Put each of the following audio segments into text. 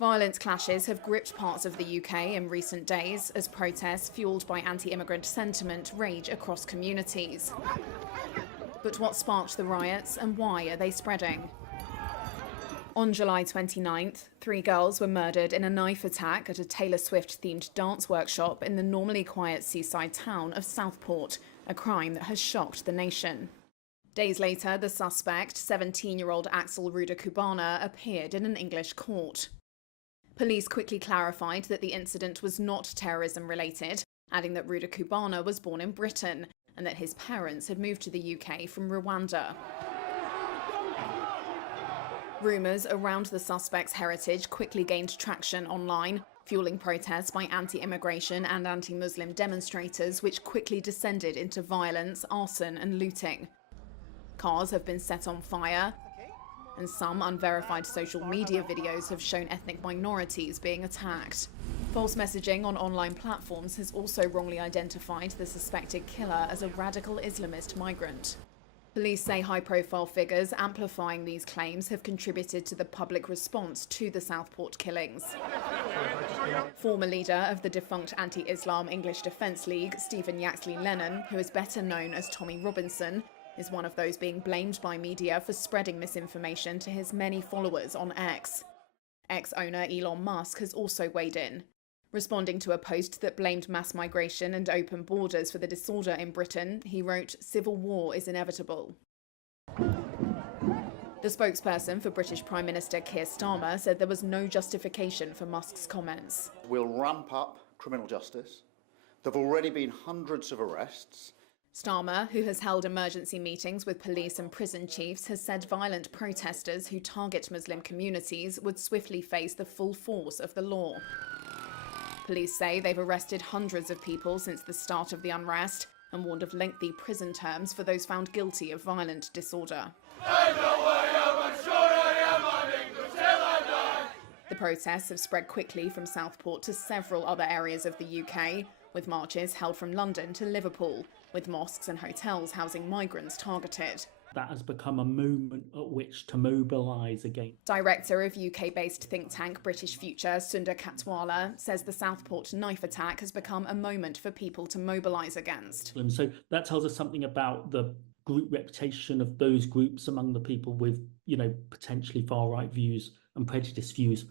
Violent clashes have gripped parts of the UK in recent days as protests fuelled by anti-immigrant sentiment rage across communities. But what sparked the riots and why are they spreading? On July 29th, 3 girls were murdered in a knife attack at a Taylor Swift-themed dance workshop in the normally quiet seaside town of Southport, a crime that has shocked the nation. Days later, the suspect, 17-year-old Axel Ruda-Cubana, appeared in an English court. Police quickly clarified that the incident was not terrorism-related, adding that Ruda-Cubana was born in Britain and that his parents had moved to the UK from Rwanda. Rumours around the suspect's heritage quickly gained traction online, fueling protests by anti-immigration and anti-Muslim demonstrators, which quickly descended into violence, arson and looting. Cars have been set on fire, and some unverified social media videos have shown ethnic minorities being attacked. False messaging on online platforms has also wrongly identified the suspected killer as a radical Islamist migrant. Police say high-profile figures amplifying these claims have contributed to the public response to the Southport killings. Former leader of the defunct anti-Islam English Defence League, Stephen Yaxley-Lennon, who is better known as Tommy Robinson, is one of those being blamed by media for spreading misinformation to his many followers on X. Ex-owner Elon Musk has also weighed in. Responding to a post that blamed mass migration and open borders for the disorder in Britain, he wrote, "Civil war is inevitable." The spokesperson for British Prime Minister Keir Starmer said there was no justification for Musk's comments. We'll ramp up criminal justice. There have already been hundreds of arrests. Starmer, who has held emergency meetings with police and prison chiefs, has said violent protesters who target Muslim communities would swiftly face the full force of the law. Police say they've arrested hundreds of people since the start of the unrest and warned of lengthy prison terms for those found guilty of violent disorder. The protests have spread quickly from Southport to several other areas of the UK, with marches held from London to Liverpool, with mosques and hotels housing migrants targeted. That has become a moment at which to mobilise again. Director of UK-based think tank British Future, Sundar Katwala, says the Southport knife attack has become a moment for people to mobilise against. So that tells us something about the group reputation of those groups among the people with, potentially far-right views and prejudiced views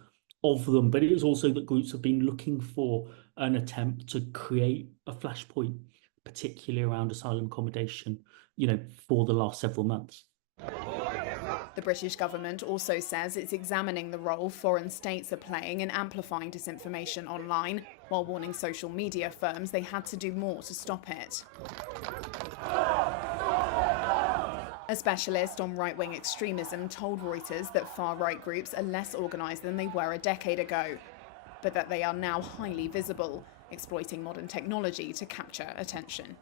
of them. But it is also that groups have been looking for an attempt to create a flashpoint, particularly around asylum accommodation, for the last several months. The British government also says it's examining the role foreign states are playing in amplifying disinformation online, while warning social media firms they had to do more to stop it. A specialist on right-wing extremism told Reuters that far-right groups are less organised than they were a decade ago, but that they are now highly visible, exploiting modern technology to capture attention.